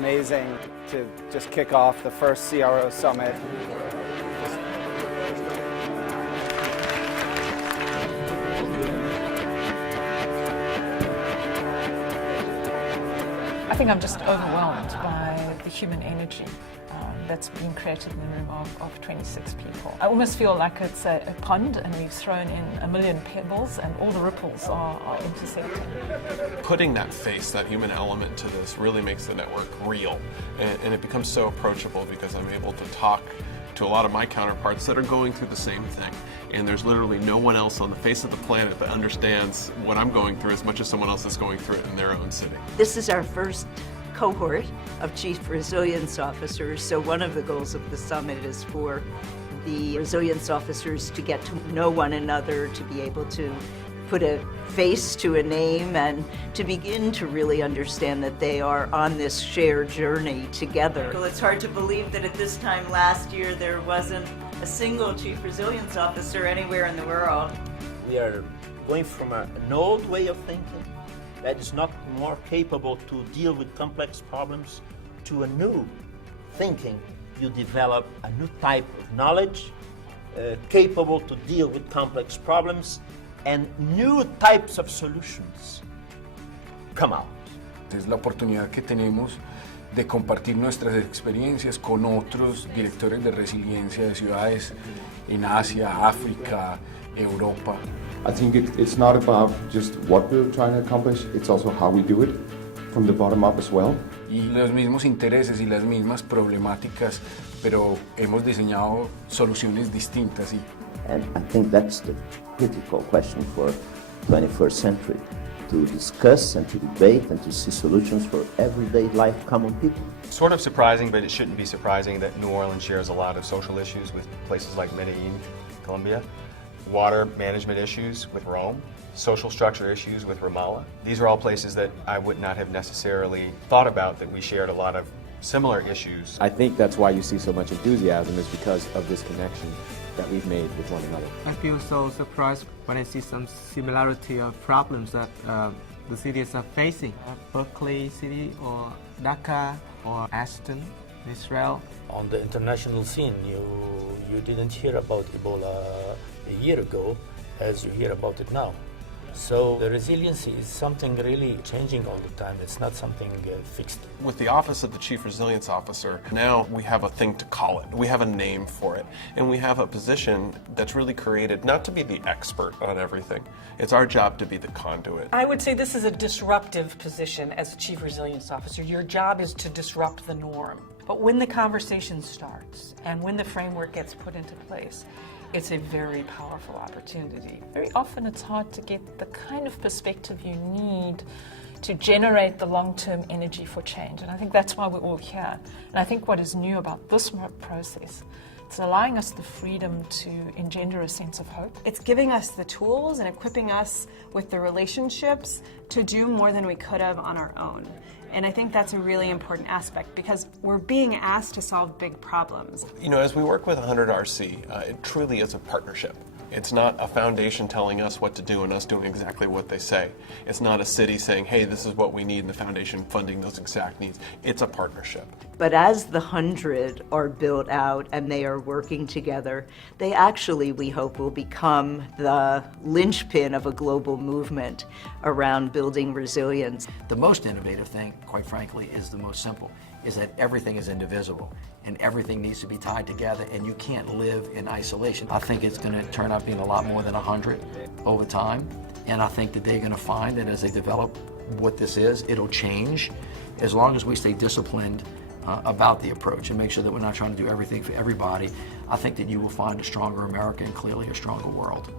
amazing to just kick off the first CRO summit. I think I'm just overwhelmed by the human energy that's being created in the room of 26 people. I almost feel like it's a pond and we've thrown in a million pebbles and all the ripples are intersecting. Putting that face, that human element to this really makes the network real, and it becomes so approachable because I'm able to talk to a lot of my counterparts that are going through the same thing. And there's literally no one else on the face of the planet that understands what I'm going through as much as someone else is going through it in their own city. This is our first cohort of Chief Resilience Officers, so one of the goals of the summit is for the resilience officers to get to know one another, to be able to put a face to a name, and to begin to really understand that they are on this shared journey together. Well, it's hard to believe that at this time last year there wasn't a single Chief Resilience Officer anywhere in the world. We are going from an old way of thinking that is not more capable to deal with complex problems to a new thinking. You develop a new type of knowledge capable to deal with complex problems, and new types of solutions come out. Es la oportunidad que tenemos de compartir nuestras experiencias con otros directores de resiliencia de ciudades en Asia, África, Europa. I think it's not about just what we're trying to accomplish, it's also how we do it, from the bottom up as well. Y los mismos intereses y las mismas problemáticas, pero hemos diseñado soluciones distintas. And I think that's the critical question for 21st century, to discuss and to debate and to see solutions for everyday life common people. Sort of surprising, but it shouldn't be surprising that New Orleans shares a lot of social issues with places like Medellin, Colombia, water management issues with Rome, social structure issues with Ramallah. These are all places that I would not have necessarily thought about that we shared a lot of similar issues. I think that's why you see so much enthusiasm, is because of this connection that we've made with one another. I feel so surprised when I see some similarity of problems that the cities are facing. Berkeley City or Dhaka or Aston, Israel. On the international scene, you didn't hear about Ebola a year ago as you hear about it now. So the resiliency is something really changing all the time. It's not something fixed. With the Office of the Chief Resilience Officer, now we have a thing to call it. We have a name for it. And we have a position that's really created not to be the expert on everything. It's our job to be the conduit. I would say this is a disruptive position as a Chief Resilience Officer. Your job is to disrupt the norm. But when the conversation starts and when the framework gets put into place, it's a very powerful opportunity. Very often it's hard to get the kind of perspective you need to generate the long-term energy for change. And I think that's why we're all here. And I think what is new about this process, it's allowing us the freedom to engender a sense of hope. It's giving us the tools and equipping us with the relationships to do more than we could have on our own. And I think that's a really important aspect because we're being asked to solve big problems. You know, as we work with 100RC, it truly is a partnership. It's not a foundation telling us what to do and us doing exactly what they say. It's not a city saying, hey, this is what we need, and the foundation funding those exact needs. It's a partnership. But as the 100 are built out and they are working together, they actually, we hope, will become the linchpin of a global movement around building resilience. The most innovative thing, quite frankly, is the most simple, is that everything is indivisible and everything needs to be tied together, and you can't live in isolation. I think it's going to turn out being a lot more than 100 over time, and I think that they're going to find that as they develop what this is, it'll change as long as we stay disciplined about the approach and make sure that we're not trying to do everything for everybody. I think that you will find a stronger America and clearly a stronger world.